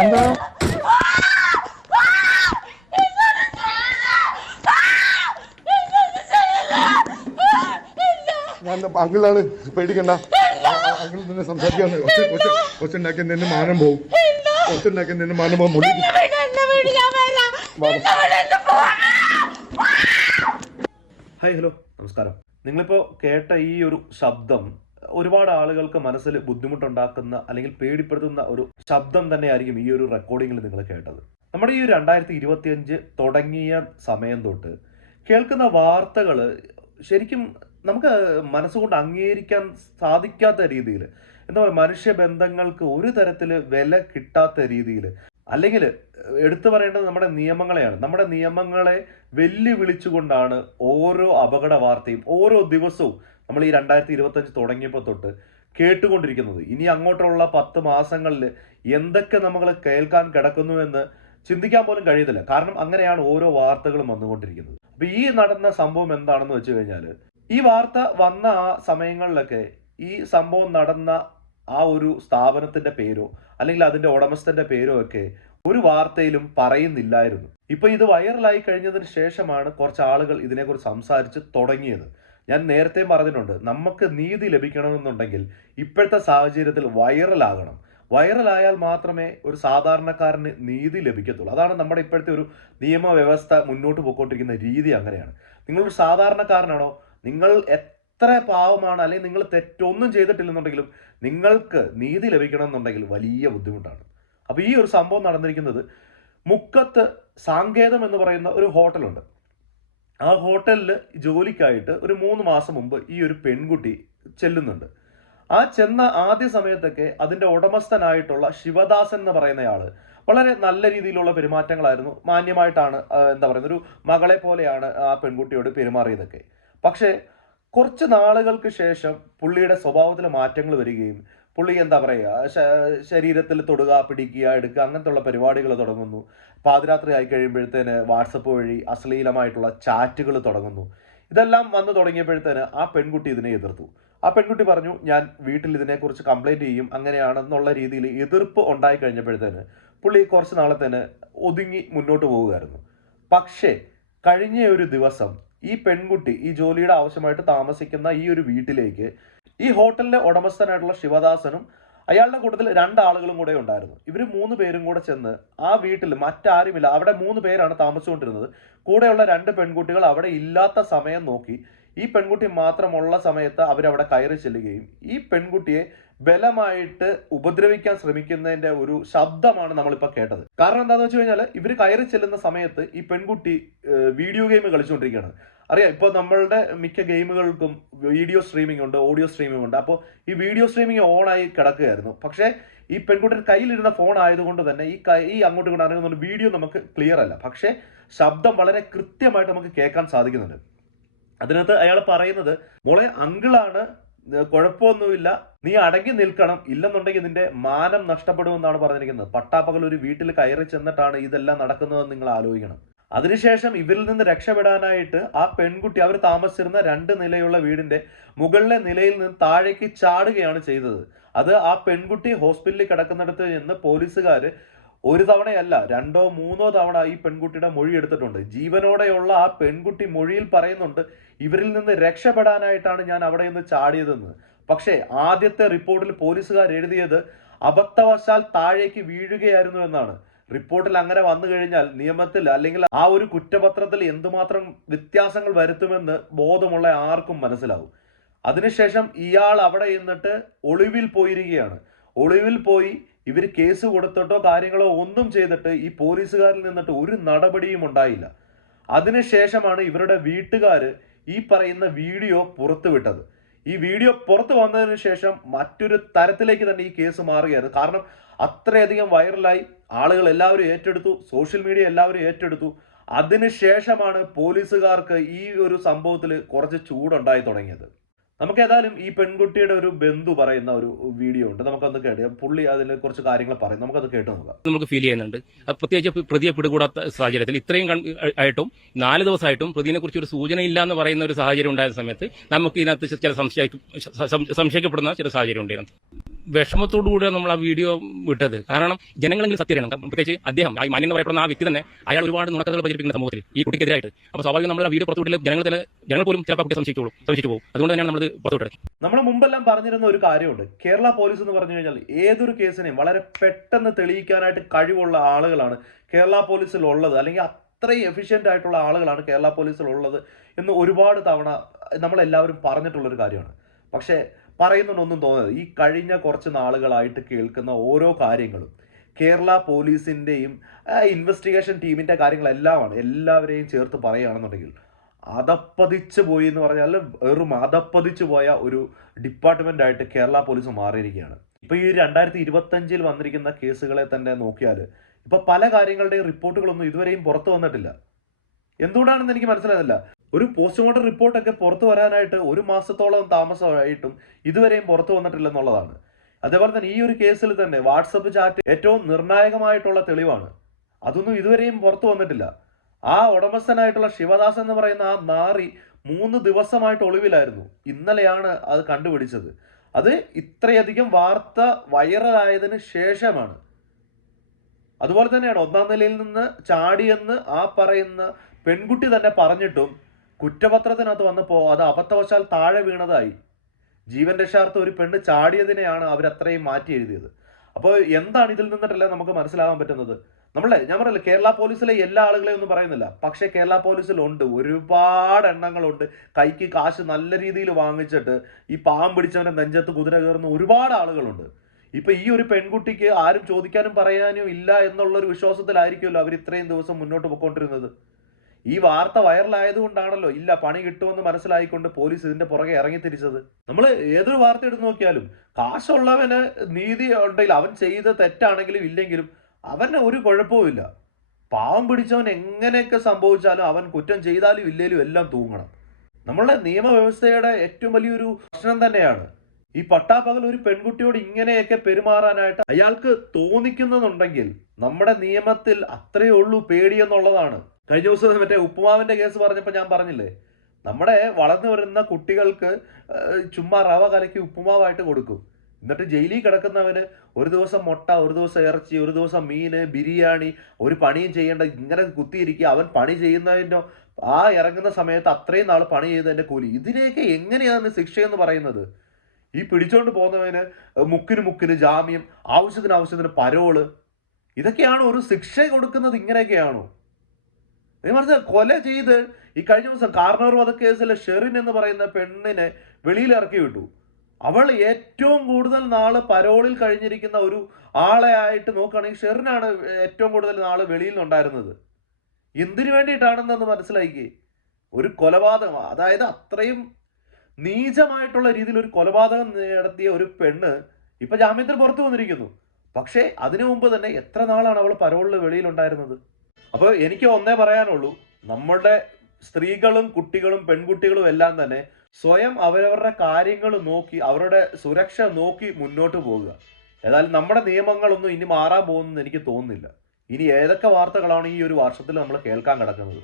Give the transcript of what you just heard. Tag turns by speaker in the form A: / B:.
A: എന്താ? ഞാൻ അങ്കിളാണ്? പേടിക്കണ്ട. അങ്കിൾ നിന്നെ സംസാരിക്കാണ് കൊച്ചുണ്ടാക്കി നിന്ന് മാനം പോവും. കൊച്ചുണ്ടാക്കി നിന്ന് മാനം പോവും. മുള്ളി
B: ഹായ് ഹലോ. നമസ്കാരം. നിങ്ങളിപ്പോൾ കേട്ട ഈ ഒരു ശബ്ദം ഒരുപാട് ആളുകൾക്ക് മനസ്സിൽ ബുദ്ധിമുട്ടുണ്ടാക്കുന്ന അല്ലെങ്കിൽ പേടിപ്പെടുത്തുന്ന ഒരു ശബ്ദം തന്നെയായിരിക്കും ഈ ഒരു റെക്കോർഡിങ്ങിൽ നിങ്ങൾ കേട്ടത്. നമ്മുടെ ഈ രണ്ടായിരത്തി ഇരുപത്തിയഞ്ച് തുടങ്ങിയ സമയം തൊട്ട് കേൾക്കുന്ന വാർത്തകൾ ശരിക്കും നമുക്ക് മനസ്സുകൊണ്ട് അംഗീകരിക്കാൻ സാധിക്കാത്ത രീതിയിൽ എന്താ പറയുക മനുഷ്യബന്ധങ്ങൾക്ക് ഒരു തരത്തിൽ വില കിട്ടാത്ത രീതിയിൽ അല്ലെങ്കിൽ എടുത്തു പറയേണ്ടത് നമ്മുടെ നിയമങ്ങളെയാണ്. നമ്മുടെ നിയമങ്ങളെ വെല്ലുവിളിച്ചുകൊണ്ടാണ് ഓരോ അപകട വാർത്തയും ഓരോ ദിവസവും നമ്മൾ ഈ രണ്ടായിരത്തി ഇരുപത്തഞ്ച് തുടങ്ങിയപ്പോൾ തൊട്ട് കേട്ടുകൊണ്ടിരിക്കുന്നത്. ഇനി അങ്ങോട്ടുള്ള പത്ത് മാസങ്ങളിൽ എന്തൊക്കെ നമ്മൾ കേൾക്കാൻ കിടക്കുന്നു എന്ന് ചിന്തിക്കാൻ പോലും കഴിയത്തില്ല കാരണം അങ്ങനെയാണ് ഓരോ വാർത്തകളും വന്നുകൊണ്ടിരിക്കുന്നത്. അപ്പൊ ഈ നടന്ന സംഭവം എന്താണെന്ന് വെച്ച് കഴിഞ്ഞാൽ ഈ വാർത്ത വന്ന ആ സമയങ്ങളിലൊക്കെ ഈ സംഭവം നടന്ന ആ ഒരു സ്ഥാപനത്തിന്റെ പേരോ അല്ലെങ്കിൽ അതിന്റെ ഉടമസ്ഥന്റെ പേരോ ഒക്കെ ഒരു വാർത്തയിലും പറയുന്നില്ലായിരുന്നു. ഇപ്പൊ ഇത് വൈറലായി കഴിഞ്ഞതിന് ശേഷമാണ് കുറച്ച് ആളുകൾ ഇതിനെക്കുറിച്ച് സംസാരിച്ച് തുടങ്ങിയത്. ഞാൻ നേരത്തെ പറഞ്ഞിട്ടുണ്ട് നമുക്ക് നീതി ലഭിക്കണമെന്നുണ്ടെങ്കിൽ ഇപ്പോഴത്തെ സാഹചര്യത്തിൽ വൈറലാകണം. വൈറലായാൽ മാത്രമേ ഒരു സാധാരണക്കാരന് നീതി ലഭിക്കത്തുള്ളൂ. അതാണ് നമ്മുടെ ഇപ്പോഴത്തെ ഒരു നിയമവ്യവസ്ഥ മുന്നോട്ട് പോയിക്കൊണ്ടിരിക്കുന്ന രീതി അങ്ങനെയാണ്. നിങ്ങളൊരു സാധാരണക്കാരനാണോ? നിങ്ങൾ എത്ര പാവമാണ് അല്ലെങ്കിൽ നിങ്ങൾ തെറ്റൊന്നും ചെയ്തിട്ടില്ലെന്നുണ്ടെങ്കിലും നിങ്ങൾക്ക് നീതി ലഭിക്കണമെന്നുണ്ടെങ്കിൽ വലിയ ബുദ്ധിമുട്ടാണ്. അപ്പോൾ ഈ ഒരു സംഭവം നടന്നിരിക്കുന്നത് മുക്കത്ത് സാങ്കേതം എന്ന് പറയുന്ന ഒരു ഹോട്ടലുണ്ട്. ആ ഹോട്ടലിൽ ജോലിക്കായിട്ട് ഒരു മൂന്ന് മാസം മുമ്പ് ഈ ഒരു പെൺകുട്ടി ചെല്ലുന്നുണ്ട്. ആ ചെന്ന ആദ്യ സമയത്തൊക്കെ അതിന്റെ ഉടമസ്ഥനായിട്ടുള്ള ശിവദാസൻ എന്ന് പറയുന്നയാൾ വളരെ നല്ല രീതിയിലുള്ള പെരുമാറ്റങ്ങളായിരുന്നു. മാന്യമായിട്ടാണ് എന്താ പറയുന്നത് ഒരു മകളെ പോലെയാണ് ആ പെൺകുട്ടിയോട് പെരുമാറിയതൊക്കെ. പക്ഷേ കുറച്ച് നാളുകൾക്ക് ശേഷം പുള്ളിയുടെ സ്വഭാവത്തിൽ മാറ്റങ്ങൾ വരികയും പുള്ളി എന്താ പറയുക ശരീരത്തിൽ തൊടുക പിടിക്കുക എടുക്കുക അങ്ങനത്തെ പരിപാടികൾ തുടങ്ങുന്നു. പാതിരാത്രി ആയി കഴിയുമ്പോഴത്തേന് വാട്സപ്പ് വഴി അശ്ലീലമായിട്ടുള്ള ചാറ്റുകൾ തുടങ്ങുന്നു. ഇതെല്ലാം വന്നു തുടങ്ങിയപ്പോഴത്തേന് ആ പെൺകുട്ടി ഇതിനെ എതിർത്തു. ആ പെൺകുട്ടി പറഞ്ഞു ഞാൻ വീട്ടിൽ ഇതിനെക്കുറിച്ച് കംപ്ലൈന്റ് ചെയ്യും അങ്ങനെയാണെന്നുള്ള രീതിയിൽ എതിർപ്പ് ഉണ്ടായി കഴിഞ്ഞപ്പോഴത്തേന് പുള്ളി കുറച്ച് നാളെ തന്നെ ഒതുങ്ങി മുന്നോട്ട് പോവുകയായിരുന്നു പക്ഷേ കഴിഞ്ഞ ഒരു ദിവസം ഈ പെൺകുട്ടി ഈ ജോലിയുടെ ആവശ്യമായിട്ട് താമസിക്കുന്ന ഈ ഒരു വീട്ടിലേക്ക് ഈ ഹോട്ടലിലെ ഉടമസ്ഥനായിട്ടുള്ള ശിവദാസനും അയാളുടെ കൂട്ടത്തിൽ രണ്ടാളുകളും കൂടെ ഉണ്ടായിരുന്നു. ഇവർ മൂന്ന് പേരും കൂടെ ചെന്ന് ആ വീട്ടിൽ മറ്റാരുമില്ല. അവിടെ മൂന്ന് പേരാണ് താമസിച്ചുകൊണ്ടിരുന്നത്. കൂടെയുള്ള രണ്ട് പെൺകുട്ടികൾ അവിടെ ഇല്ലാത്ത സമയം നോക്കി. ഈ പെൺകുട്ടി മാത്രമുള്ള സമയത്ത് അവരവിടെ കയറി ചെല്ലുകയും ഈ പെൺകുട്ടിയെ ബലമായിട്ട് ഉപദ്രവിക്കാൻ ശ്രമിക്കുന്നതിന്റെ ഒരു ശബ്ദമാണ് നമ്മളിപ്പോൾ കേട്ടത്. കാരണം എന്താണെന്ന് വെച്ച് കഴിഞ്ഞാൽ ഇവർ കയറി ചെല്ലുന്ന സമയത്ത് ഈ പെൺകുട്ടി വീഡിയോ ഗെയിം കളിച്ചുകൊണ്ടിരിക്കുകയാണ്. അറിയാം ഇപ്പോൾ നമ്മളുടെ മിക്ക ഗെയിമുകൾക്കും വീഡിയോ സ്ട്രീമിംഗ് ഉണ്ട് ഓഡിയോ സ്ട്രീമിംഗ് ഉണ്ട്. അപ്പോൾ ഈ വീഡിയോ സ്ട്രീമിംഗ് ഓണായി കിടക്കുകയായിരുന്നു. പക്ഷേ ഈ പെൺകുട്ടിയുടെ കയ്യിലിരുന്ന ഫോൺ ആയതുകൊണ്ട് തന്നെ ഈ ഈ അങ്ങോട്ട് ഇങ്ങോട്ട് അനങ്ങുന്ന വീഡിയോ നമുക്ക് ക്ലിയർ അല്ല. പക്ഷേ ശബ്ദം വളരെ കൃത്യമായിട്ട് നമുക്ക് കേൾക്കാൻ സാധിക്കുന്നുണ്ട്. അതിനകത്ത് അയാൾ പറയുന്നത് മോളെ അങ്കിളാണ് കുഴപ്പമൊന്നുമില്ല. നീ അടങ്ങി നിൽക്കണം. ഇല്ലെന്നുണ്ടെങ്കിൽ നിന്റെ മാനം നഷ്ടപ്പെടുമെന്നാണ് പറഞ്ഞിരിക്കുന്നത്. പട്ടാപ്പകൽ ഒരു വീട്ടിൽ കയറി ചെന്നിട്ടാണ് ഇതെല്ലാം നടക്കുന്നതെന്ന് നിങ്ങൾ ആലോചിക്കണം. അതിനുശേഷം ഇവരിൽ നിന്ന് രക്ഷപ്പെടാനായിട്ട് ആ പെൺകുട്ടി അവർ താമസിച്ചിരുന്ന രണ്ട് നിലയുള്ള വീടിന്റെ മുകളിലെ നിലയിൽ നിന്ന് താഴേക്ക് ചാടുകയാണ് ചെയ്തത്. അത് ആ പെൺകുട്ടി ഹോസ്പിറ്റലിൽ കിടക്കുന്നിടത്ത് നിന്ന് പോലീസുകാർ ഒരു തവണയല്ല രണ്ടോ മൂന്നോ തവണ ഈ പെൺകുട്ടിയുടെ മൊഴി എടുത്തിട്ടുണ്ട്. ജീവനോടെയുള്ള ആ പെൺകുട്ടി മൊഴിയിൽ പറയുന്നുണ്ട് ഇവരിൽ നിന്ന് രക്ഷപ്പെടാനായിട്ടാണ് ഞാൻ അവിടെ നിന്ന് ചാടിയതെന്ന്. പക്ഷേ ആദ്യത്തെ റിപ്പോർട്ടിൽ പോലീസുകാർ എഴുതിയത് അബദ്ധവശാൽ താഴേക്ക് വീഴുകയായിരുന്നു എന്നാണ്. റിപ്പോർട്ടിൽ അങ്ങനെ വന്നു കഴിഞ്ഞാൽ നിയമത്തിൽ അല്ലെങ്കിൽ ആ ഒരു കുറ്റപത്രത്തിൽ എന്തുമാത്രം വ്യത്യാസങ്ങൾ വരുത്തുമെന്ന് ബോധമുള്ള ആർക്കും മനസ്സിലാവും. അതിനുശേഷം ഇയാൾ അവിടെ ഇരുന്നിട്ട് ഒളിവിൽ പോയിരിക്കുകയാണ്. ഒളിവിൽ പോയി ഇവർ കേസ് കൊടുത്തിട്ടോ കാര്യങ്ങളോ ഒന്നും ചെയ്തിട്ട് ഈ പോലീസുകാരിൽ നിന്നിട്ട് ഒരു നടപടിയും ഉണ്ടായില്ല. അതിനുശേഷമാണ് ഇവരുടെ വീട്ടുകാർ ഈ പറയുന്ന വീഡിയോ പുറത്തുവിട്ടത്. ഈ വീഡിയോ പുറത്തു വന്നതിന് ശേഷം മറ്റൊരു തരത്തിലേക്ക് തന്നെ ഈ കേസ് മാറുകയായിരുന്നു. കാരണം അത്രയധികം വൈറലായി ആളുകൾ എല്ലാവരും ഏറ്റെടുത്തു സോഷ്യൽ മീഡിയ എല്ലാവരും ഏറ്റെടുത്തു. അതിനുശേഷമാണ് പോലീസുകാർക്ക് ഈ ഒരു സംഭവത്തിൽ കുറച്ച് ചൂടുണ്ടായി തുടങ്ങിയത്. നമുക്ക് ഏതായാലും ഈ പെൺകുട്ടിയുടെ ഒരു ബന്ധു പറയുന്ന ഒരു വീഡിയോ ഉണ്ട്. നമുക്കൊന്ന് കേട്ട് പുള്ളി അതിൽ കുറച്ച് കാര്യങ്ങൾ പറയും നമുക്കത് കേട്ട് നോക്കാം.
C: നമുക്ക് ഫീൽ ചെയ്യുന്നുണ്ട്. പ്രത്യേകിച്ച് പ്രതിയെ പിടികൂടാത്ത സാഹചര്യത്തിൽ ഇത്രയും ആയിട്ടും നാല് ദിവസമായിട്ടും പ്രതിനെ കുറിച്ച് ഒരു സൂചന ഇല്ല എന്ന് പറയുന്ന ഒരു സാഹചര്യം ഉണ്ടായ സമയത്ത് നമുക്ക് ഇതിനകത്ത് ചില സംശയ സംശയിക്കപ്പെടുന്ന ചില സാഹചര്യം ഉണ്ടായിരുന്നു വിഷമത്തോടു കൂടിയാണ് നമ്മൾ ആ വീഡിയോ വിട്ടത്. കാരണം ജനങ്ങളെങ്കിലും സത്യം അറിയണം പ്രത്യേകിച്ച് അദ്ദേഹം മാന്യം എന്ന് പറയപ്പെടുന്ന ആ വ്യക്തി തന്നെ അയാൾ ഒരുപാട് നുണക്കഥകൾ പ്രചരിപ്പിക്കുന്ന സമൂഹത്തിൽ ഈ കുട്ടിക്കെതിരായിട്ട്. അപ്പോൾ സ്വാഭാവികം നമ്മൾ ആ വീഡിയോ പുറത്തുവിട്ടില്ല. ജനങ്ങൾ തന്നെ ജനങ്ങൾ പോലും ചിലപ്പോൾ കുട്ടിയെ സംശയിച്ചോളൂ സംശയിച്ചു പോകും. അതുകൊണ്ട് തന്നെയാണ് നമ്മൾ പുറത്തുവിട്ടത്
B: നമ്മൾ മുമ്പെല്ലാം പറഞ്ഞിരുന്ന ഒരു കാര്യമുണ്ട്. കേരള പോലീസ് എന്ന് പറഞ്ഞു കഴിഞ്ഞാൽ ഏതൊരു കേസിനെയും വളരെ പെട്ടെന്ന് തെളിയിക്കാനായിട്ട് കഴിവുള്ള ആളുകളാണ് കേരള പോലീസിൽ ഉള്ളത് അല്ലെങ്കിൽ അത്രയും എഫിഷ്യന്റ് ആയിട്ടുള്ള ആളുകളാണ് കേരള പോലീസിൽ ഉള്ളത് എന്ന് ഒരുപാട് തവണ നമ്മളെല്ലാവരും പറഞ്ഞിട്ടുള്ളൊരു കാര്യമാണ്. പക്ഷേ പറയുന്നുണ്ടൊന്നും തോന്നുന്നത് ഈ കഴിഞ്ഞ കുറച്ച് നാളുകളായിട്ട് കേൾക്കുന്ന ഓരോ കാര്യങ്ങളും കേരള പോലീസിന്റെയും ഇൻവെസ്റ്റിഗേഷൻ ടീമിന്റെ കാര്യങ്ങളെല്ലാമാണ് എല്ലാവരെയും ചേർത്ത് പറയുകയാണെന്നുണ്ടെങ്കിൽ അതപ്പതിച്ചു പോയി എന്ന് പറഞ്ഞാൽ വെറും അതപ്പതിച്ച് പോയ ഒരു ഡിപ്പാർട്ട്മെന്റ് ആയിട്ട് കേരള പോലീസ് മാറിയിരിക്കുകയാണ്. ഇപ്പൊ ഈ രണ്ടായിരത്തി ഇരുപത്തഞ്ചിൽ വന്നിരിക്കുന്ന കേസുകളെ തന്നെ നോക്കിയാൽ ഇപ്പൊ പല കാര്യങ്ങളുടെയും റിപ്പോർട്ടുകളൊന്നും ഇതുവരെയും പുറത്തു വന്നിട്ടില്ല. എന്തുകൊണ്ടാണെന്ന് എനിക്ക് മനസ്സിലാകുന്നില്ല. ഒരു പോസ്റ്റ്മോർട്ടം റിപ്പോർട്ടൊക്കെ പുറത്തു വരാനായിട്ട് ഒരു മാസത്തോളം താമസമായിട്ടും ഇതുവരെയും പുറത്തു വന്നിട്ടില്ല എന്നുള്ളതാണ്. അതേപോലെ തന്നെ ഈ ഒരു കേസിൽ തന്നെ വാട്സപ്പ് ചാറ്റ് ഏറ്റവും നിർണായകമായിട്ടുള്ള തെളിവാണ്. അതൊന്നും ഇതുവരെയും പുറത്തു വന്നിട്ടില്ല. ആ ഉടമസ്ഥനായിട്ടുള്ള ശിവദാസ് എന്ന് പറയുന്ന ആ നാറി മൂന്ന് ദിവസമായിട്ട് ഒളിവിലായിരുന്നു. ഇന്നലെയാണ് അത് കണ്ടുപിടിച്ചത്. അത് ഇത്രയധികം വാർത്ത വൈറലായതിനു ശേഷമാണ്. അതുപോലെ തന്നെയാണ് ഒന്നാം നിലയിൽ നിന്ന് ചാടിയെന്ന് ആ പറയുന്ന പെൺകുട്ടി തന്നെ പറഞ്ഞിട്ടും കുറ്റപത്രത്തിനകത്ത് വന്നപ്പോൾ അത് അബദ്ധവശാൽ താഴെ വീണതായി. ജീവൻ രക്ഷാർത്ഥം ഒരു പെണ്ണ് ചാടിയതിനെയാണ് അവരത്രയും മാറ്റി എഴുതിയത്. അപ്പോൾ എന്താണ് ഇതിൽ നിന്നിട്ടല്ല നമുക്ക് മനസ്സിലാകാൻ പറ്റുന്നത്? നമ്മളെ ഞാൻ പറയില്ല കേരള പോലീസിലെ എല്ലാ ആളുകളെയും ഒന്നും പറയുന്നില്ല. പക്ഷേ കേരള പോലീസിലുണ്ട്. ഒരുപാട് എണ്ണങ്ങളുണ്ട്. കൈക്ക് കാശ് നല്ല രീതിയിൽ വാങ്ങിച്ചിട്ട് ഈ പാവം പിടിച്ചവന്റെ നെഞ്ചത്ത് കുതിര കയറുന്ന ഒരുപാട് ആളുകളുണ്ട്. ഇപ്പൊ ഈ ഒരു പെൺകുട്ടിക്ക് ആരും ചോദിക്കാനും പറയാനും ഇല്ല എന്നുള്ള ഒരു വിശ്വാസത്തിലായിരിക്കുമല്ലോ അവർ ഇത്രയും ദിവസം മുന്നോട്ട് പോയിക്കൊണ്ടിരുന്നത്. ഈ വാർത്ത വൈറലായതുകൊണ്ടാണല്ലോ ഇല്ല പണി കിട്ടുമെന്ന് മനസ്സിലായിക്കൊണ്ട് പോലീസ് ഇതിന്റെ പുറകെ ഇറങ്ങി തിരിച്ചത്. നമ്മൾ ഏതൊരു വാർത്ത എടുത്ത് നോക്കിയാലും കാശുള്ളവന് നീതി ഉണ്ടെങ്കിൽ അവൻ ചെയ്ത തെറ്റാണെങ്കിലും ഇല്ലെങ്കിലും അവന് ഒരു കുഴപ്പവുമില്ല പാവം പിടിച്ചവൻ എങ്ങനെയൊക്കെ സംഭവിച്ചാലും അവൻ കുറ്റം ചെയ്താലും ഇല്ലേലും എല്ലാം തൂങ്ങണം. നമ്മളുടെ നിയമവ്യവസ്ഥയുടെ ഏറ്റവും വലിയൊരു പ്രശ്നം തന്നെയാണ്. ഈ പട്ടാപ്പകൽ ഒരു പെൺകുട്ടിയോട് ഇങ്ങനെയൊക്കെ പെരുമാറാനായിട്ട് അയാൾക്ക് തോന്നിക്കുന്നുണ്ടെങ്കിൽ നമ്മുടെ നിയമത്തിൽ അത്രയേ ഉള്ളൂ പേടിയെന്നുള്ളതാണ്. കഴിഞ്ഞ ദിവസം മറ്റേ ഉപ്പുമാവിന്റെ കേസ് പറഞ്ഞപ്പോൾ ഞാൻ പറഞ്ഞില്ലേ? നമ്മുടെ വളർന്നു വരുന്ന കുട്ടികൾക്ക് ചുമ്മാ റവ കലക്കി ഉപ്പുമാവായിട്ട് കൊടുക്കും. എന്നിട്ട് ജയിലിൽ കിടക്കുന്നവന് ഒരു ദിവസം മുട്ട ഒരു ദിവസം ഇറച്ചി ഒരു ദിവസം മീന് ബിരിയാണി ഒരു പണിയും ചെയ്യേണ്ട ഇങ്ങനെ കുത്തിയിരിക്കുക. അവൻ പണി ചെയ്യുന്നതിന്റെ ആ ഇറങ്ങുന്ന സമയത്ത് അത്രയും നാൾ പണി ചെയ്തതിന്റെ കൂലി. ഇതിനെയൊക്കെ എങ്ങനെയാണ് ശിക്ഷയെന്ന് പറയുന്നത്? ഈ പിടിച്ചോണ്ട് പോകുന്നവന് മുക്കിന് മുക്കിന് ജാമ്യം ആവശ്യത്തിന് ആവശ്യത്തിന് പരോൾ. ഇതൊക്കെയാണ് ഒരു ശിക്ഷ കൊടുക്കുന്നത് ഇങ്ങനെയൊക്കെയാണോ? പറഞ്ഞ കൊല ചെയ്ത് ഈ കഴിഞ്ഞ ദിവസം കാർണർ വധക്കേസിലെ ഷെറിൻ എന്ന് പറയുന്ന പെണ്ണിനെ വെളിയിൽ ഇറക്കി വിട്ടു. അവൾ ഏറ്റവും കൂടുതൽ നാൾ പരോളിൽ കഴിഞ്ഞിരിക്കുന്ന ഒരു ആളെ ആയിട്ട് നോക്കുകയാണെങ്കിൽ ഷെറിനാണ് ഏറ്റവും കൂടുതൽ നാൾ വെളിയിൽ ഉണ്ടായിരുന്നത് എന്തിനു വേണ്ടിയിട്ടാണെന്നൊന്ന് മനസ്സിലാക്കി ഒരു കൊലപാതകം അതായത് അത്രയും നീചമായിട്ടുള്ള രീതിയിൽ ഒരു കൊലപാതകം നടത്തിയ ഒരു പെണ്ണ് ഇപ്പൊ ജാമ്യത്തിൽ പുറത്തു വന്നിരിക്കുന്നു. പക്ഷേ അതിനു മുമ്പ് തന്നെ എത്ര നാളാണ് അവൾ പരോളിൽ വെളിയിലുണ്ടായിരുന്നത് അപ്പോൾ എനിക്ക് ഒന്നേ പറയാനുള്ളൂ. നമ്മുടെ സ്ത്രീകളും കുട്ടികളും പെൺകുട്ടികളും എല്ലാം തന്നെ സ്വയം അവരവരുടെ കാര്യങ്ങൾ നോക്കി അവരുടെ സുരക്ഷ നോക്കി മുന്നോട്ട് പോകുക ഏതായാലും നമ്മുടെ നിയമങ്ങളൊന്നും ഇനി മാറാൻ പോകുന്നെന്ന് എനിക്ക് തോന്നുന്നില്ല. ഇനി ഏതൊക്കെ വാർത്തകളാണ് ഈ ഒരു വർഷത്തിൽ നമ്മൾ കേൾക്കാൻ കിടക്കുന്നത്?